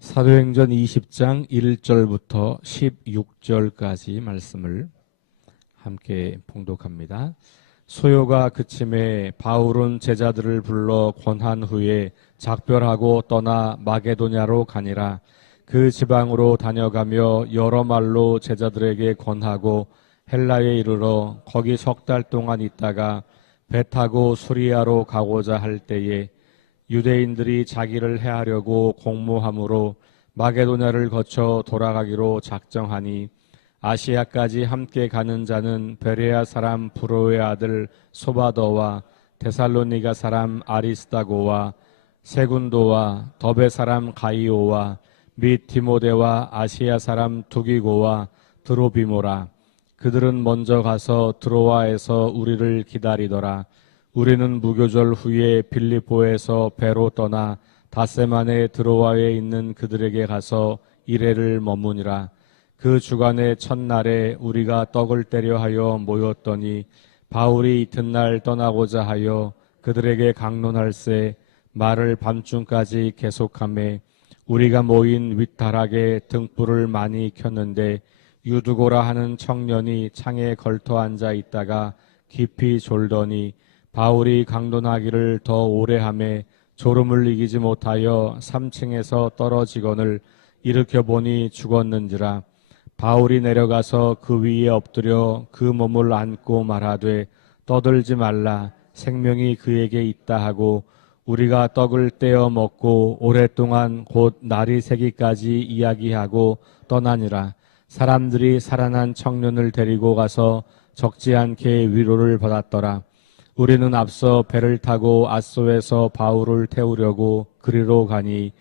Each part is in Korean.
사도행전 20장 1절부터 16절까지 말씀을 함께 봉독합니다. 소요가 그침에 바울은 제자들을 불러 권한 후에 작별하고 떠나 마게도냐로 가니라. 그 지방으로 다녀가며 여러 말로 제자들에게 권하고 헬라에 이르러 거기 석 달 동안 있다가 배 타고 수리아로 가고자 할 때에 유대인들이 자기를 해하려고 공모함으로 마게도냐를 거쳐 돌아가기로 작정하니 아시아까지 함께 가는 자는 베레아 사람 브로의 아들 소바더와 데살로니가 사람 아리스다고와 세군도와 더베 사람 가이오와 및 디모데와 아시아 사람 두기고와 드로비모라. 그들은 먼저 가서 드로아에서 우리를 기다리더라. 우리는 무교절 후에 빌립보에서 배로 떠나 닷새만에 드로아에 있는 그들에게 가서 이레를 머무니라. 그 주간의 첫날에 우리가 떡을 떼려 하여 모였더니 바울이 이튿날 떠나고자 하여 그들에게 강론할세 말을 밤중까지 계속하매 우리가 모인 윗다락에 등불을 많이 켰는데 유두고라 하는 청년이 창에 걸터 앉아 있다가 깊이 졸더니 바울이 강론하기를 더 오래 하매 졸음을 이기지 못하여 3층에서 떨어지거늘 일으켜 보니 죽었는지라. 바울이 내려가서 그 위에 엎드려 그 몸을 안고 말하되 떠들지 말라, 생명이 그에게 있다 하고 우리가 떡을 떼어 먹고 오랫동안 곧 날이 새기까지 이야기하고 떠나니라. 사람들이 살아난 청년을 데리고 가서 적지 않게 위로를 받았더라. 우리는 앞서 배를 타고 앗소에서 바울을 태우려고 그리로 가니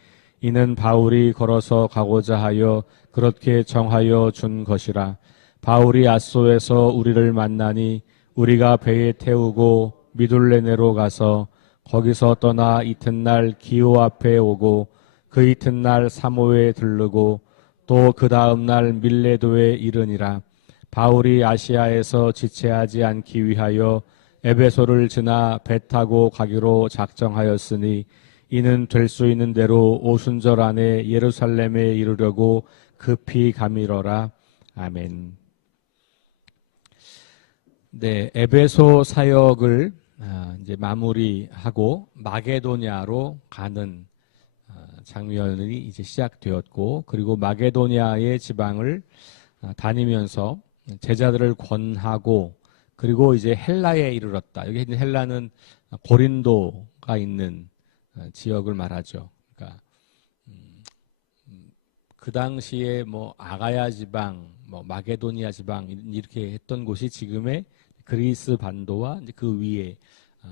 이는 바울이 걸어서 가고자 하여 그렇게 정하여 준 것이라. 바울이 앗소에서 우리를 만나니 우리가 배에 태우고 미둘레네로 가서 거기서 떠나 이튿날 기호 앞에 오고 그 이튿날 사모에 들르고 또 그 다음날 밀레도에 이르니라. 바울이 아시아에서 지체하지 않기 위하여 에베소를 지나 배 타고 가기로 작정하였으니 이는 될 수 있는 대로 오순절 안에 예루살렘에 이르려고 급히 가미러라. 아멘. 네, 에베소 사역을 이제 마무리하고 마게도냐로 가는 장면이 이제 시작되었고, 그리고 마게도냐의 지방을 다니면서 제자들을 권하고, 그리고 이제 헬라에 이르렀다. 여기 이제 헬라는 고린도가 있는 지역을 말하죠. 그러니까 그 당시에 뭐 아가야 지방, 뭐 마게도니아 지방 이렇게 했던 곳이 지금의 그리스 반도와 이제 그 위에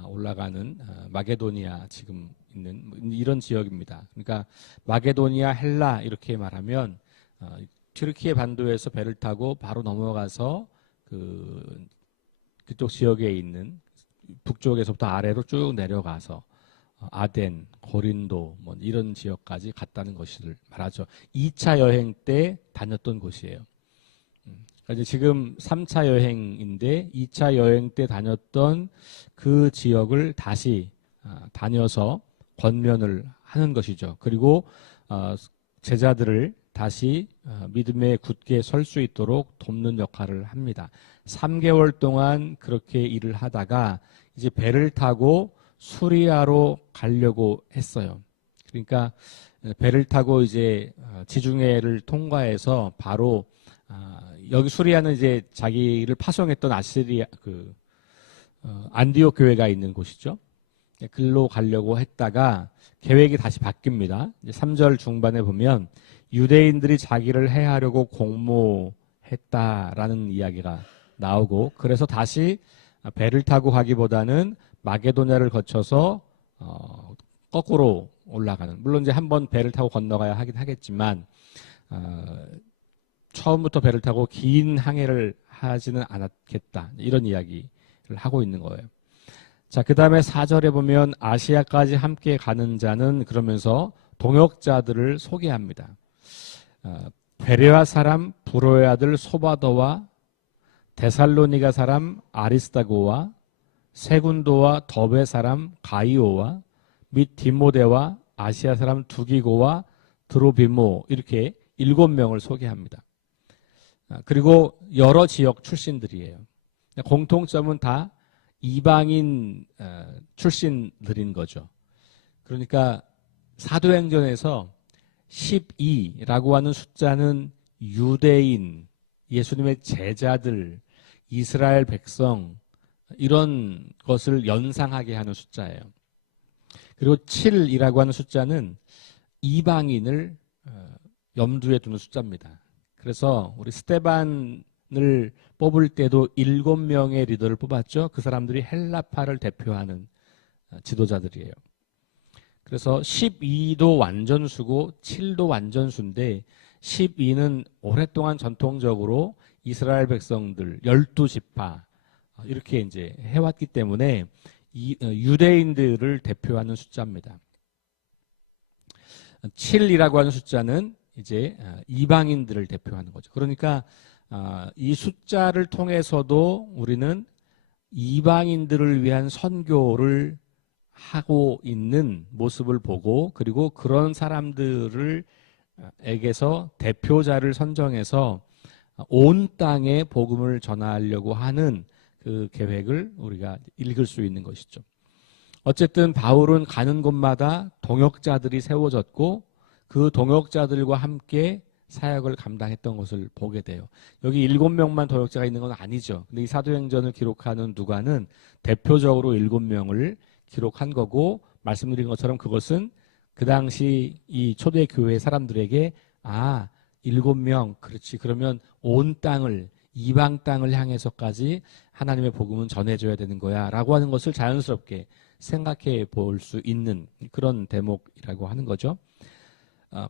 올라가는 마게도니아 지금 있는 이런 지역입니다. 그러니까 마게도니아, 헬라 이렇게 말하면 튀르키예 반도에서 배를 타고 바로 넘어가서 그쪽 지역에 있는 북쪽에서부터 아래로 쭉 내려가서 아덴, 고린도 뭐 이런 지역까지 갔다는 것을 말하죠. 2차 여행 때 다녔던 곳이에요. 이제 지금 3차 여행인데 2차 여행 때 다녔던 그 지역을 다시 다녀서 권면을 하는 것이죠. 그리고 제자들을 다시 믿음에 굳게 설 수 있도록 돕는 역할을 합니다. 3개월 동안 그렇게 일을 하다가 이제 배를 타고 수리아로 가려고 했어요. 그러니까 배를 타고 이제 지중해를 통과해서 바로 여기 수리아는 이제 자기를 파송했던 아시리아 안디옥 교회가 있는 곳이죠. 글로 가려고 했다가 계획이 다시 바뀝니다. 3절 중반에 보면 유대인들이 자기를 해하려고 공모했다라는 이야기가 나오고, 그래서 다시 배를 타고 가기보다는 마게도냐를 거쳐서 거꾸로 올라가는, 물론 이제 한번 배를 타고 건너가야 하긴 하겠지만 처음부터 배를 타고 긴 항해를 하지는 않았겠다, 이런 이야기를 하고 있는 거예요. 자, 그 다음에 4절에 보면 아시아까지 함께 가는 자는 그러면서 동역자들을 소개합니다. 베레아 사람 브로의 아들 소바더와 데살로니가 사람 아리스다고와 세군도와 더베 사람 가이오와 및 디모데와 아시아 사람 두기고와 드로비모 이렇게 7명을 소개합니다. 그리고 여러 지역 출신들이에요. 공통점은 다 이방인 출신들인 거죠. 그러니까 사도행전에서 12라고 하는 숫자는 유대인, 예수님의 제자들, 이스라엘 백성 이런 것을 연상하게 하는 숫자예요. 그리고 7이라고 하는 숫자는 이방인을 염두에 두는 숫자입니다. 그래서 우리 스데반을 뽑을 때도 7명의 리더를 뽑았죠. 그 사람들이 헬라파를 대표하는 지도자들이에요. 그래서 12도 완전수고 7도 완전수인데 12는 오랫동안 전통적으로 이스라엘 백성들 12지파 이렇게 이제 해왔기 때문에 유대인들을 대표하는 숫자입니다. 7이라고 하는 숫자는 이제 이방인들을 대표하는 거죠. 그러니까 이 숫자를 통해서도 우리는 이방인들을 위한 선교를 하고 있는 모습을 보고 그리고 그런 사람들에게서 대표자를 선정해서 온 땅에 복음을 전하려고 하는 그 계획을 우리가 읽을 수 있는 것이죠. 어쨌든 바울은 가는 곳마다 동역자들이 세워졌고 그 동역자들과 함께 사역을 감당했던 것을 보게 돼요. 여기 7명만 동역자가 있는 건 아니죠. 근데 이 사도행전을 기록하는 누가는 대표적으로 7명을 기록한 거고 말씀드린 것처럼 그것은 그 당시 이 초대교회 사람들에게 7명 그렇지 그러면 온 땅을 이방 땅을 향해서까지 하나님의 복음은 전해줘야 되는 거야 라고 하는 것을 자연스럽게 생각해 볼 수 있는 그런 대목이라고 하는 거죠.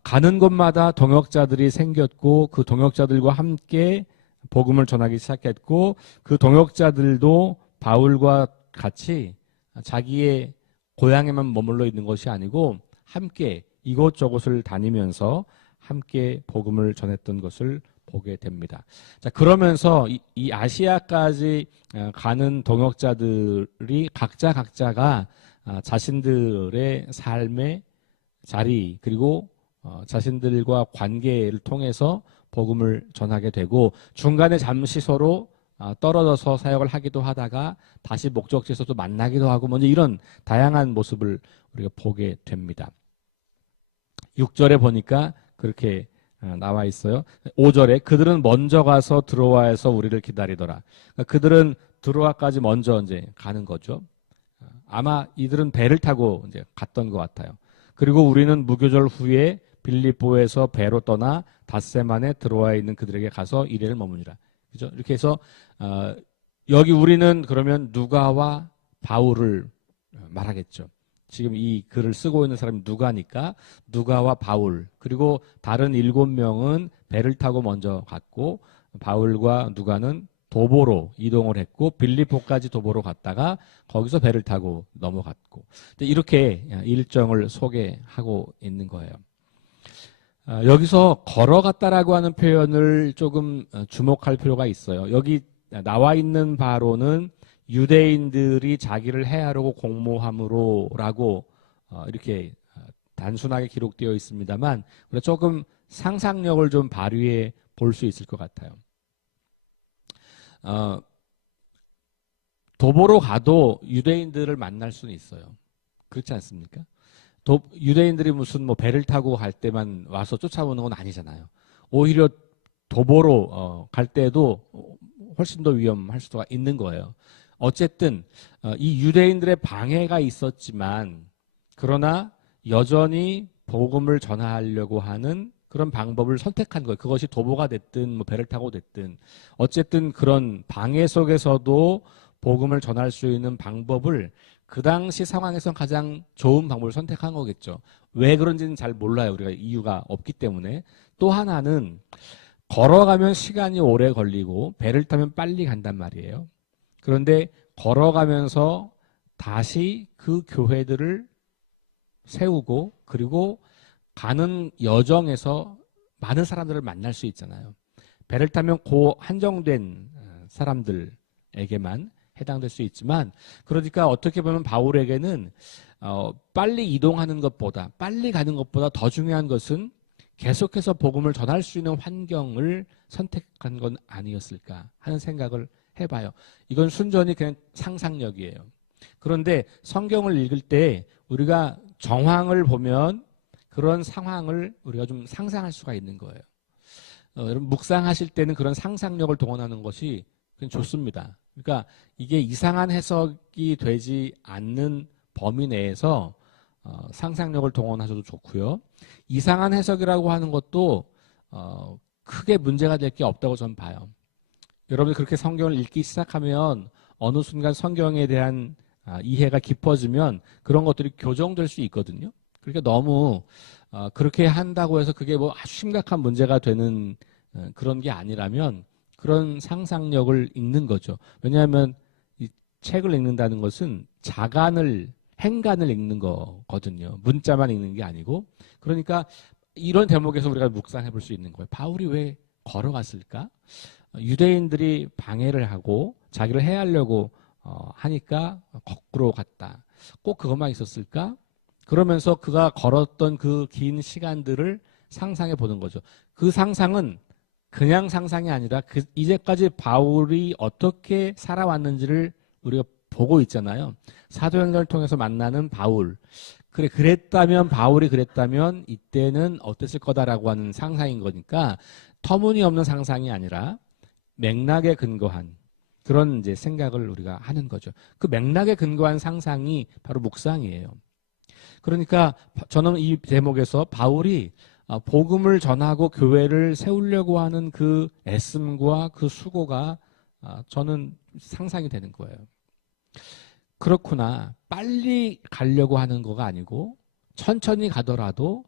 가는 곳마다 동역자들이 생겼고 그 동역자들과 함께 복음을 전하기 시작했고 그 동역자들도 바울과 같이 자기의 고향에만 머물러 있는 것이 아니고 함께 이곳저곳을 다니면서 함께 복음을 전했던 것을 보게 됩니다. 자, 그러면서 이 아시아까지 가는 동역자들이 각자가 자신들의 삶의 자리 그리고 자신들과 관계를 통해서 복음을 전하게 되고 중간에 잠시 서로 떨어져서 사역을 하기도 하다가 다시 목적지에서도 만나기도 하고 먼저 이런 다양한 모습을 우리가 보게 됩니다. 6절에 보니까 그렇게 나와 있어요. 5절에 그들은 먼저 가서 드로아에서 우리를 기다리더라. 그러니까 그들은 드로아까지 먼저 이제 가는 거죠. 아마 이들은 배를 타고 이제 갔던 것 같아요. 그리고 우리는 무교절 후에 빌립보에서 배로 떠나 닷새만에 드로아에 있는 그들에게 가서 1일을 머무니라. 그죠? 이렇게 해서 여기 우리는 그러면 누가와 바울을 말하겠죠. 지금 이 글을 쓰고 있는 사람이 누가니까 누가와 바울 그리고 다른 7명은 배를 타고 먼저 갔고 바울과 누가는 도보로 이동을 했고 빌립보까지 도보로 갔다가 거기서 배를 타고 넘어갔고 이렇게 일정을 소개하고 있는 거예요. 여기서 걸어갔다라고 하는 표현을 조금 주목할 필요가 있어요. 여기 나와 있는 바로는 유대인들이 자기를 해하려고 공모함으로라고 이렇게 단순하게 기록되어 있습니다만 조금 상상력을 좀 발휘해 볼 수 있을 것 같아요. 도보로 가도 유대인들을 만날 수는 있어요. 그렇지 않습니까? 유대인들이 무슨 배를 타고 갈 때만 와서 쫓아오는 건 아니잖아요. 오히려 도보로 갈 때도 훨씬 더 위험할 수가 있는 거예요. 어쨌든 이 유대인들의 방해가 있었지만 그러나 여전히 복음을 전하려고 하는 그런 방법을 선택한 거예요. 그것이 도보가 됐든 배를 타고 됐든 어쨌든 그런 방해 속에서도 복음을 전할 수 있는 방법을 그 당시 상황에서 가장 좋은 방법을 선택한 거겠죠. 왜 그런지는 잘 몰라요. 우리가 이유가 없기 때문에. 또 하나는 걸어가면 시간이 오래 걸리고 배를 타면 빨리 간단 말이에요. 그런데 걸어가면서 다시 그 교회들을 세우고 그리고 가는 여정에서 많은 사람들을 만날 수 있잖아요. 배를 타면 한정된 사람들에게만 해당될 수 있지만 그러니까 어떻게 보면 바울에게는 빨리 이동하는 것보다 빨리 가는 것보다 더 중요한 것은 계속해서 복음을 전할 수 있는 환경을 선택한 건 아니었을까 하는 생각을 해봐요. 이건 순전히 그냥 상상력이에요. 그런데 성경을 읽을 때 우리가 정황을 보면 그런 상황을 우리가 좀 상상할 수가 있는 거예요. 여러분 묵상하실 때는 그런 상상력을 동원하는 것이 그냥 좋습니다. 그러니까 이게 이상한 해석이 되지 않는 범위 내에서 상상력을 동원하셔도 좋고요. 이상한 해석이라고 하는 것도 크게 문제가 될 게 없다고 저는 봐요. 여러분이 그렇게 성경을 읽기 시작하면 어느 순간 성경에 대한 이해가 깊어지면 그런 것들이 교정될 수 있거든요. 그러니까 너무 그렇게 한다고 해서 그게 뭐 아주 심각한 문제가 되는 그런 게 아니라면 그런 상상력을 읽는 거죠. 왜냐하면 이 책을 읽는다는 것은 행간을 읽는 거거든요. 문자만 읽는 게 아니고. 그러니까 이런 대목에서 우리가 묵상해 볼 수 있는 거예요. 바울이 왜 걸어갔을까? 유대인들이 방해를 하고 자기를 해하려고 하니까 거꾸로 갔다. 꼭 그것만 있었을까? 그러면서 그가 걸었던 그 긴 시간들을 상상해 보는 거죠. 그 상상은 그냥 상상이 아니라 이제까지 바울이 어떻게 살아왔는지를 우리가 보고 있잖아요. 사도행전을 통해서 만나는 바울. 그랬다면 바울이 그랬다면 이때는 어땠을 거다라고 하는 상상인 거니까 터무니없는 상상이 아니라 맥락에 근거한 그런 이제 생각을 우리가 하는 거죠. 그 맥락에 근거한 상상이 바로 묵상이에요. 그러니까 저는 이 대목에서 바울이 복음을 전하고 교회를 세우려고 하는 그 애씀과 그 수고가 저는 상상이 되는 거예요. 그렇구나. 빨리 가려고 하는 거가 아니고 천천히 가더라도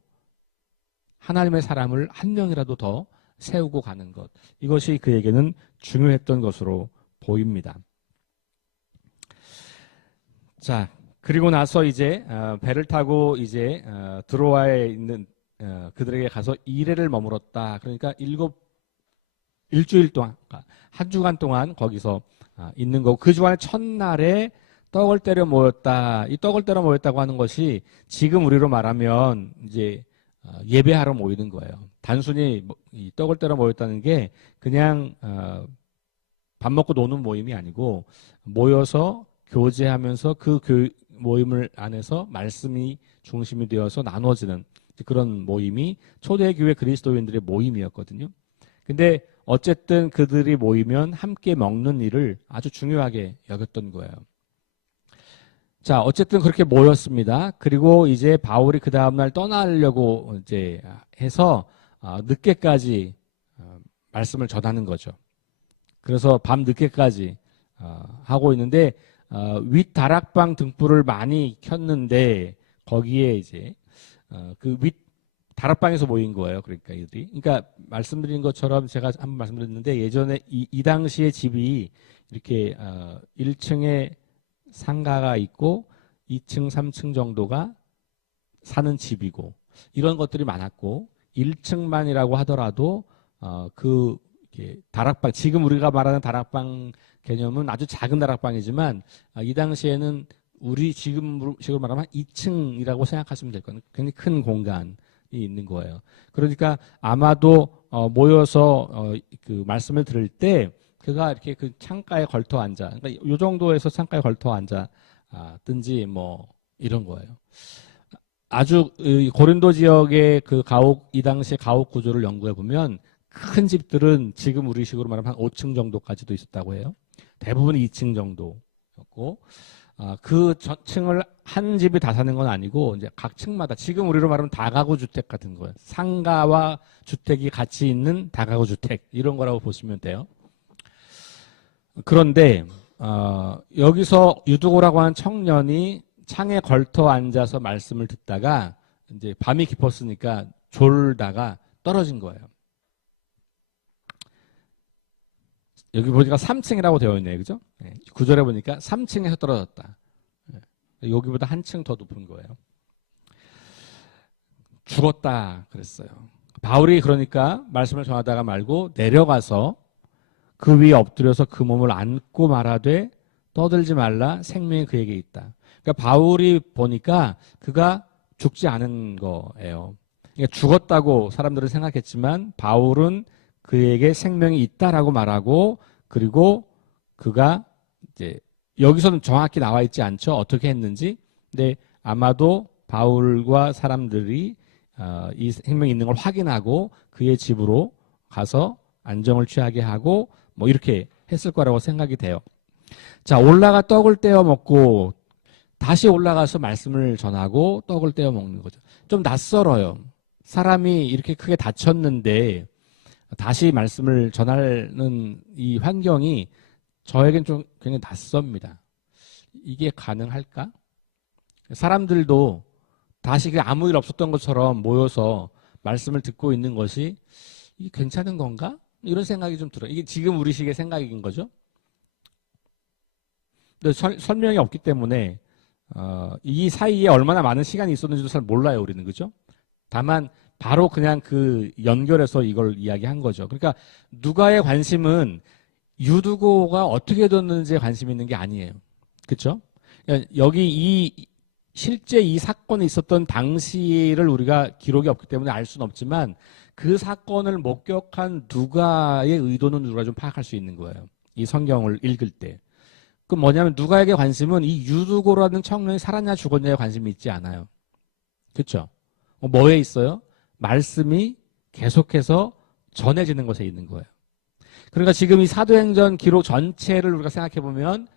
하나님의 사람을 한 명이라도 더 세우고 가는 것. 이것이 그에게는 중요했던 것으로 보입니다. 자, 그리고 나서 이제 배를 타고 이제 드로아에 있는 그들에게 가서 2일을 머물었다. 그러니까 일주일 동안, 한 주간 동안 거기서 있는 거고, 그 주간의 첫날에 떡을 때려 모였다. 이 떡을 때려 모였다고 하는 것이 지금 우리로 말하면 이제 예배하러 모이는 거예요. 단순히 이 떡을 때려 모였다는 게 그냥 밥 먹고 노는 모임이 아니고 모여서 교제하면서 그 모임을 안에서 말씀이 중심이 되어서 나눠지는 그런 모임이 초대교회 그리스도인들의 모임이었거든요. 근데 어쨌든 그들이 모이면 함께 먹는 일을 아주 중요하게 여겼던 거예요. 자, 어쨌든 그렇게 모였습니다. 그리고 이제 바울이 그 다음날 떠나려고 이제 해서 늦게까지 말씀을 전하는 거죠. 그래서 밤 늦게까지 하고 있는데 윗 다락방 등불을 많이 켰는데 거기에 이제 그 윗 다락방에서 모인 거예요. 그러니까 이들이. 그러니까 말씀드린 것처럼 제가 한번 말씀드렸는데 예전에 이 당시의 집이 이렇게 1층에 상가가 있고 2층, 3층 정도가 사는 집이고 이런 것들이 많았고 1층만이라고 하더라도 그 다락방, 지금 우리가 말하는 다락방 개념은 아주 작은 다락방이지만 이 당시에는 우리 지금으로 말하면 2층이라고 생각하시면 될 거예요. 굉장히 큰 공간이 있는 거예요. 그러니까 아마도 모여서 그 말씀을 들을 때 그가 이렇게 그 창가에 걸터 앉아, 그러니까 이 정도에서 창가에 걸터 앉아 든지 뭐 이런 거예요. 아주 고린도 지역의 그 가옥, 이 당시의 가옥 구조를 연구해 보면 큰 집들은 지금 우리식으로 말하면 한 5층 정도까지도 있었다고 해요. 대부분 2층 정도였고 그 층을 한 집이 다 사는 건 아니고 이제 각 층마다 지금 우리로 말하면 다가구 주택 같은 거예요. 상가와 주택이 같이 있는 다가구 주택 이런 거라고 보시면 돼요. 그런데 여기서 유두고라고 하는 청년이 창에 걸터 앉아서 말씀을 듣다가 이제 밤이 깊었으니까 졸다가 떨어진 거예요. 여기 보니까 3층이라고 되어 있네요. 그죠? 네, 구절에 보니까 3층에서 떨어졌다. 네, 여기보다 한층 더 높은 거예요. 죽었다 그랬어요. 바울이 그러니까 말씀을 전하다가 말고 내려가서 그 위에 엎드려서 그 몸을 안고 말하되 떠들지 말라 생명이 그에게 있다. 그러니까 바울이 보니까 그가 죽지 않은 거예요. 그러니까 죽었다고 사람들은 생각했지만 바울은 그에게 생명이 있다라고 말하고, 그리고 그가 이제 여기서는 정확히 나와 있지 않죠. 어떻게 했는지. 근데 아마도 바울과 사람들이 이 생명이 있는 걸 확인하고 그의 집으로 가서 안정을 취하게 하고 뭐 이렇게 했을 거라고 생각이 돼요. 자, 올라가 떡을 떼어 먹고 다시 올라가서 말씀을 전하고 떡을 떼어 먹는 거죠. 좀 낯설어요. 사람이 이렇게 크게 다쳤는데 다시 말씀을 전하는 이 환경이 저에겐 좀 굉장히 낯섭니다. 이게 가능할까? 사람들도 다시 아무 일 없었던 것처럼 모여서 말씀을 듣고 있는 것이 이게 괜찮은 건가? 이런 생각이 좀 들어요. 이게 지금 우리식의 생각인 거죠. 근데 설명이 없기 때문에 이 사이에 얼마나 많은 시간이 있었는지도 잘 몰라요, 우리는. 그죠? 다만 바로 그냥 그 연결해서 이걸 이야기한 거죠. 그러니까 누가의 관심은 유두고가 어떻게 됐는지에 관심이 있는 게 아니에요. 그렇죠? 여기 실제 이 사건이 있었던 당시를 우리가 기록이 없기 때문에 알 수는 없지만 그 사건을 목격한 누가의 의도는 누가 좀 파악할 수 있는 거예요. 이 성경을 읽을 때. 그 뭐냐면 누가에게 관심은 이 유두고라는 청년이 살았냐 죽었냐에 관심이 있지 않아요. 그렇죠? 뭐에 있어요? 말씀이 계속해서 전해지는 것에 있는 거예요. 그러니까 지금 이 사도행전 기록 전체를 우리가 생각해 보면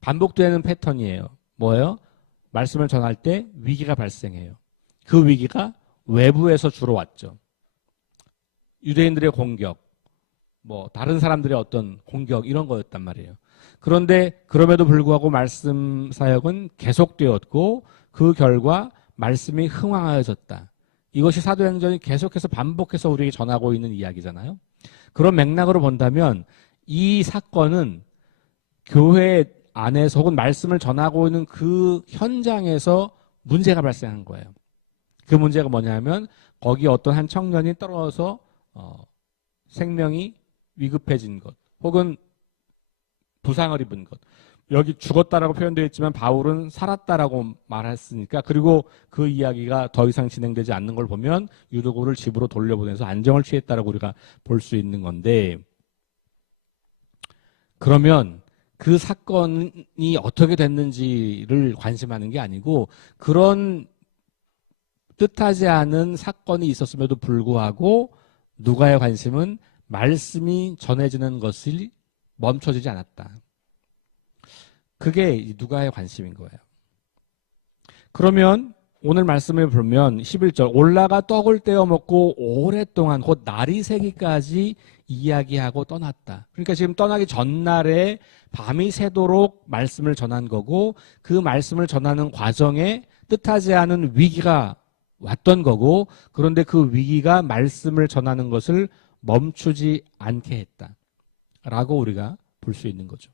반복되는 패턴이에요. 뭐예요? 말씀을 전할 때 위기가 발생해요. 그 위기가 외부에서 주로 왔죠. 유대인들의 공격, 뭐 다른 사람들의 어떤 공격 이런 거였단 말이에요. 그런데 그럼에도 불구하고 말씀 사역은 계속되었고 그 결과 말씀이 흥왕하여졌다. 이것이 사도행전이 계속해서 반복해서 우리에게 전하고 있는 이야기잖아요. 그런 맥락으로 본다면 이 사건은 교회 안에서 혹은 말씀을 전하고 있는 그 현장에서 문제가 발생한 거예요. 그 문제가 뭐냐면 거기 어떤 한 청년이 떨어져서 생명이 위급해진 것 혹은 부상을 입은 것. 여기 죽었다라고 표현되어 있지만 바울은 살았다라고 말했으니까 그리고 그 이야기가 더 이상 진행되지 않는 걸 보면 유두고를 집으로 돌려보내서 안정을 취했다라고 우리가 볼 수 있는 건데 그러면 그 사건이 어떻게 됐는지를 관심하는 게 아니고 그런 뜻하지 않은 사건이 있었음에도 불구하고 누가의 관심은 말씀이 전해지는 것이 멈춰지지 않았다. 그게 누가의 관심인 거예요. 그러면 오늘 말씀을 보면 11절 올라가 떡을 떼어 먹고 오랫동안 곧 날이 새기까지 이야기하고 떠났다. 그러니까 지금 떠나기 전날에 밤이 새도록 말씀을 전한 거고 그 말씀을 전하는 과정에 뜻하지 않은 위기가 왔던 거고 그런데 그 위기가 말씀을 전하는 것을 멈추지 않게 했다. 라고 우리가 볼 수 있는 거죠.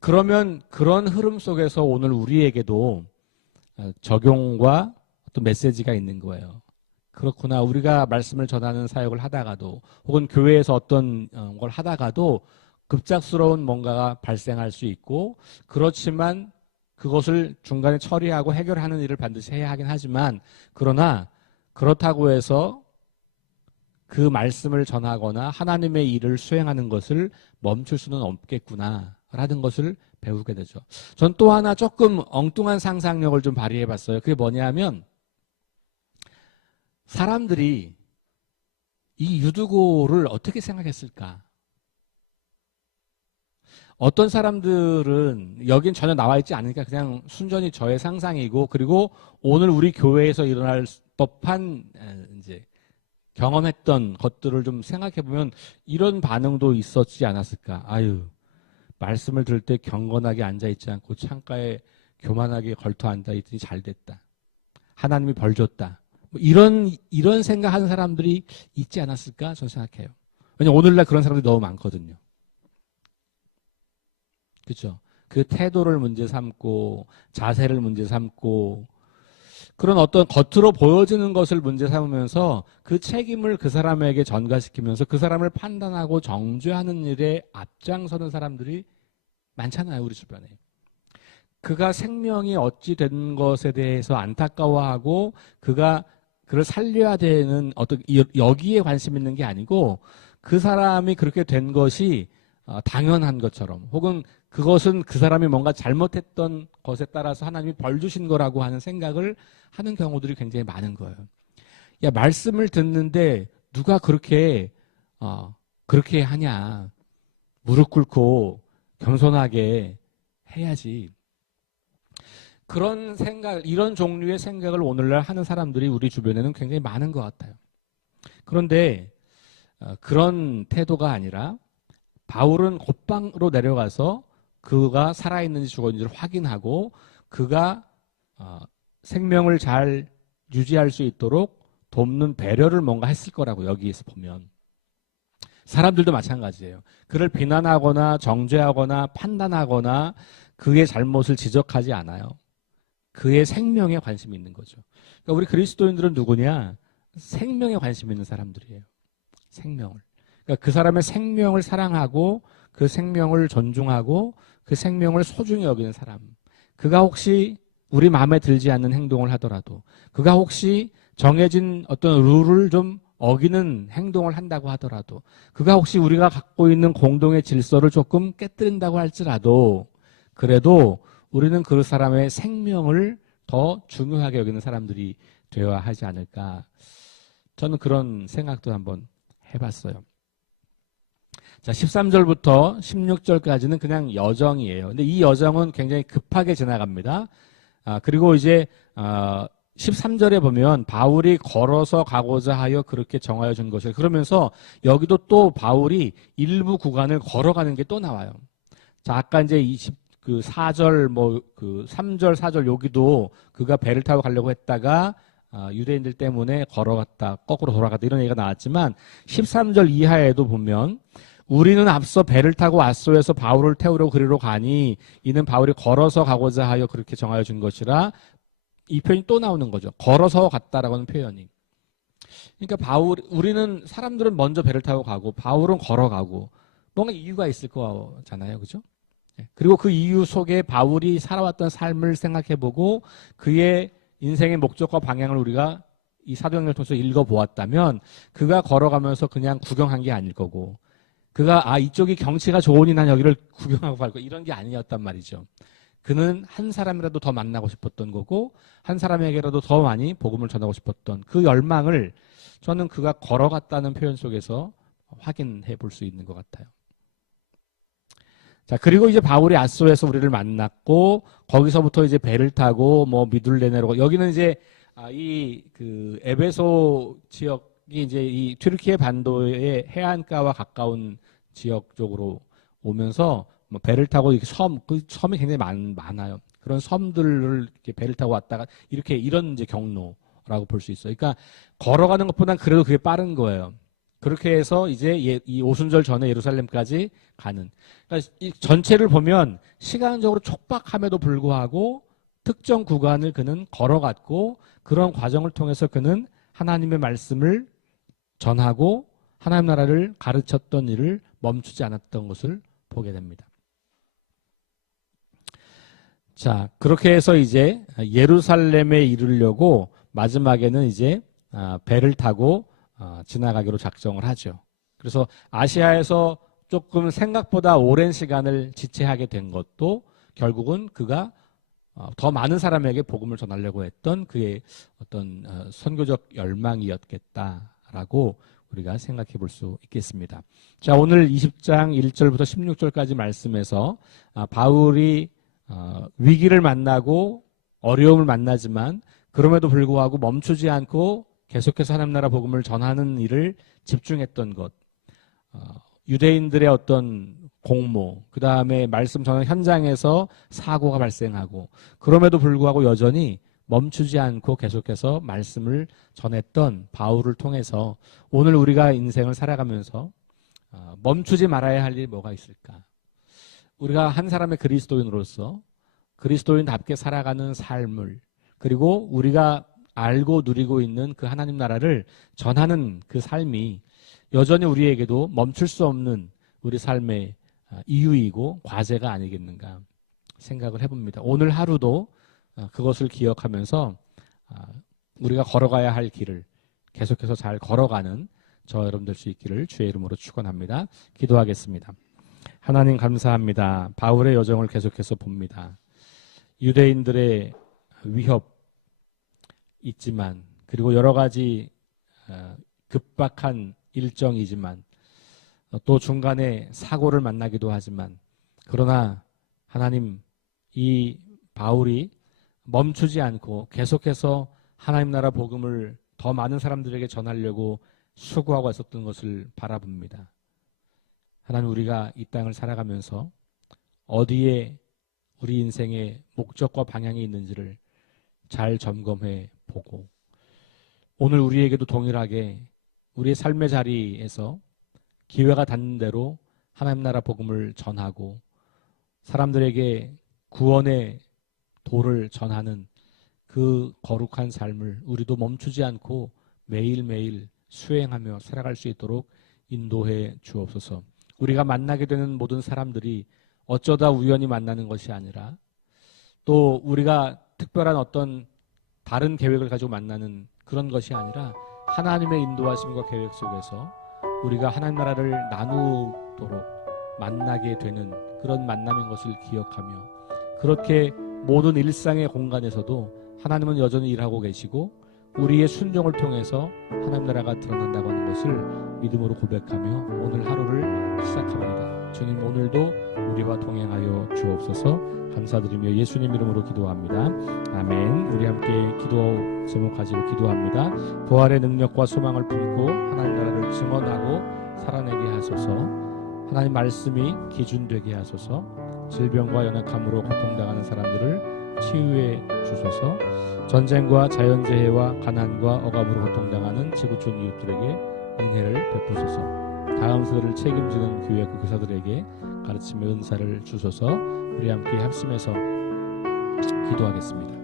그러면 그런 흐름 속에서 오늘 우리에게도 적용과 또 메시지가 있는 거예요. 그렇구나. 우리가 말씀을 전하는 사역을 하다가도 혹은 교회에서 어떤 걸 하다가도 급작스러운 뭔가가 발생할 수 있고 그렇지만 그것을 중간에 처리하고 해결하는 일을 반드시 해야 하긴 하지만 그러나 그렇다고 해서 그 말씀을 전하거나 하나님의 일을 수행하는 것을 멈출 수는 없겠구나 라는 것을 배우게 되죠. 전 또 하나 조금 엉뚱한 상상력을 좀 발휘해 봤어요. 그게 뭐냐면 사람들이 이 유두고를 어떻게 생각했을까? 어떤 사람들은 여긴 전혀 나와 있지 않으니까 그냥 순전히 저의 상상이고 그리고 오늘 우리 교회에서 일어날 법한 이제 경험했던 것들을 좀 생각해 보면 이런 반응도 있었지 않았을까? 아유, 말씀을 들을 때 경건하게 앉아 있지 않고 창가에 교만하게 걸터 앉아 있더니 잘 됐다. 하나님이 벌 줬다. 뭐 이런 생각하는 사람들이 있지 않았을까? 저는 생각해요. 왜냐면 오늘날 그런 사람들이 너무 많거든요. 그렇죠? 그 태도를 문제 삼고 자세를 문제 삼고 그런 어떤 겉으로 보여지는 것을 문제 삼으면서 그 책임을 그 사람에게 전가시키면서 그 사람을 판단하고 정죄하는 일에 앞장서는 사람들이 많잖아요, 우리 주변에. 그가 생명이 어찌 된 것에 대해서 안타까워하고 그가 그를 살려야 되는 여기에 관심 있는 게 아니고 그 사람이 그렇게 된 것이 당연한 것처럼, 혹은 그것은 그 사람이 뭔가 잘못했던 것에 따라서 하나님이 벌 주신 거라고 하는 생각을 하는 경우들이 굉장히 많은 거예요. 야, 말씀을 듣는데 누가 그렇게 하냐. 무릎 꿇고 겸손하게 해야지. 그런 생각, 이런 종류의 생각을 오늘날 하는 사람들이 우리 주변에는 굉장히 많은 것 같아요. 그런데 그런 태도가 아니라 바울은 곧방으로 내려가서 그가 살아있는지 죽었는지를 확인하고 그가 생명을 잘 유지할 수 있도록 돕는 배려를 뭔가 했을 거라고, 여기에서 보면. 사람들도 마찬가지예요. 그를 비난하거나 정죄하거나 판단하거나 그의 잘못을 지적하지 않아요. 그의 생명에 관심이 있는 거죠. 그러니까 우리 그리스도인들은 누구냐? 생명에 관심 있는 사람들이에요. 생명을. 그러니까 그 사람의 생명을 사랑하고 그 생명을 존중하고 그 생명을 소중히 여기는 사람. 그가 혹시 우리 마음에 들지 않는 행동을 하더라도, 그가 혹시 정해진 어떤 룰을 좀 어기는 행동을 한다고 하더라도, 그가 혹시 우리가 갖고 있는 공동의 질서를 조금 깨뜨린다고 할지라도, 그래도 우리는 그 사람의 생명을 더 중요하게 여기는 사람들이 되어야 하지 않을까. 저는 그런 생각도 한번 해봤어요. 자, 13절부터 16절까지는 그냥 여정이에요. 근데 이 여정은 굉장히 급하게 지나갑니다. 그리고 이제 13절에 보면 바울이 걸어서 가고자 하여 그렇게 정하여 준 것이에요. 그러면서 여기도 또 바울이 일부 구간을 걸어가는 게 또 나와요. 자, 아까 이제 4절, 3절, 4절 여기도 그가 배를 타고 가려고 했다가 유대인들 때문에 걸어갔다, 거꾸로 돌아갔다, 이런 얘기가 나왔지만 13절 이하에도 보면 우리는 앞서 배를 타고 앗소에서 바울을 태우러 그리로 가니 이는 바울이 걸어서 가고자 하여 그렇게 정하여 준 것이라, 이 표현이 또 나오는 거죠. 걸어서 갔다라고 하는 표현이. 그러니까 우리는, 사람들은 먼저 배를 타고 가고 바울은 걸어가고 뭔가 이유가 있을 거잖아요. 그죠? 그리고 그 이유 속에 바울이 살아왔던 삶을 생각해보고 그의 인생의 목적과 방향을 우리가 이 사도행전을 통해서 읽어보았다면 그가 걸어가면서 그냥 구경한 게 아닐 거고, 그가 이쪽이 경치가 좋으니 난 여기를 구경하고 갈 거, 이런 게 아니었단 말이죠. 그는 한 사람이라도 더 만나고 싶었던 거고 한 사람에게라도 더 많이 복음을 전하고 싶었던 그 열망을 저는 그가 걸어갔다는 표현 속에서 확인해 볼 수 있는 것 같아요. 자, 그리고 이제 바울이 앗소에서 우리를 만났고 거기서부터 이제 배를 타고 미둘레네로, 여기는 이제 그 에베소 지역이 이제 이 튀르키예 반도의 해안가와 가까운 지역 쪽으로 오면서 배를 타고 이렇게 그 섬이 굉장히 많아요. 그런 섬들을 이렇게 배를 타고 왔다가 이런 이제 경로라고 볼 수 있어요. 그러니까 걸어가는 것보단 그래도 그게 빠른 거예요. 그렇게 해서 이제 이 오순절 전에 예루살렘까지 가는. 그러니까 이 전체를 보면 시간적으로 촉박함에도 불구하고 특정 구간을 그는 걸어갔고 그런 과정을 통해서 그는 하나님의 말씀을 전하고 하나님 나라를 가르쳤던 일을 멈추지 않았던 것을 보게 됩니다. 자, 그렇게 해서 이제 예루살렘에 이르려고 마지막에는 이제 배를 타고 지나가기로 작정을 하죠. 그래서 아시아에서 조금 생각보다 오랜 시간을 지체하게 된 것도 결국은 그가 더 많은 사람에게 복음을 전하려고 했던 그의 어떤 선교적 열망이었겠다라고 우리가 생각해 볼 수 있겠습니다. 자, 오늘 20장 1절부터 16절까지 말씀에서 바울이 위기를 만나고 어려움을 만나지만 그럼에도 불구하고 멈추지 않고 계속해서 하나님 나라 복음을 전하는 일을 집중했던 것, 유대인들의 어떤 공모, 그 다음에 말씀 전하는 현장에서 사고가 발생하고 그럼에도 불구하고 여전히 멈추지 않고 계속해서 말씀을 전했던 바울을 통해서 오늘 우리가 인생을 살아가면서 멈추지 말아야 할 일이 뭐가 있을까? 우리가 한 사람의 그리스도인으로서 그리스도인답게 살아가는 삶을, 그리고 우리가 알고 누리고 있는 그 하나님 나라를 전하는 그 삶이 여전히 우리에게도 멈출 수 없는 우리 삶의 이유이고 과제가 아니겠는가 생각을 해봅니다. 오늘 하루도 그것을 기억하면서 우리가 걸어가야 할 길을 계속해서 잘 걸어가는 저 여러분 될 수 있기를 주의 이름으로 축원합니다. 기도하겠습니다. 하나님 감사합니다. 바울의 여정을 계속해서 봅니다. 유대인들의 위협 있지만, 그리고 여러 가지 급박한 일정이지만, 또 중간에 사고를 만나기도 하지만, 그러나 하나님, 이 바울이 멈추지 않고 계속해서 하나님 나라 복음을 더 많은 사람들에게 전하려고 수고하고 있었던 것을 바라봅니다. 하나님, 우리가 이 땅을 살아가면서 어디에 우리 인생의 목적과 방향이 있는지를 잘 점검해 보고, 오늘 우리에게도 동일하게 우리의 삶의 자리에서 기회가 닿는 대로 하나님 나라 복음을 전하고 사람들에게 구원의 도를 전하는 그 거룩한 삶을 우리도 멈추지 않고 매일매일 수행하며 살아갈 수 있도록 인도해 주옵소서. 우리가 만나게 되는 모든 사람들이 어쩌다 우연히 만나는 것이 아니라, 또 우리가 특별한 어떤 다른 계획을 가지고 만나는 그런 것이 아니라, 하나님의 인도하심과 계획 속에서 우리가 하나님 나라를 나누도록 만나게 되는 그런 만남인 것을 기억하며, 그렇게 모든 일상의 공간에서도 하나님은 여전히 일하고 계시고 우리의 순종을 통해서 하나님 나라가 드러난다고 하는 것을 믿음으로 고백하며 오늘 하루를 시작합니다. 주님, 오늘도 우리와 동행하여 주옵소서. 감사드리며 예수님 이름으로 기도합니다. 아멘. 우리 함께 기도 제목 가지고 기도합니다. 부활의 능력과 소망을 품고 하나님 나라를 증언하고 살아내게 하소서. 하나님 말씀이 기준 되게 하소서. 질병과 연약함으로 고통당하는 사람들을 치유해 주소서. 전쟁과 자연재해와 가난과 억압으로 고통당하는 지구촌 이웃들에게 은혜를 베푸소서. 다음 세대를 책임지는 교회 그 교사들에게 가르침의 은사를 주소서. 우리 함께 합심해서 기도하겠습니다.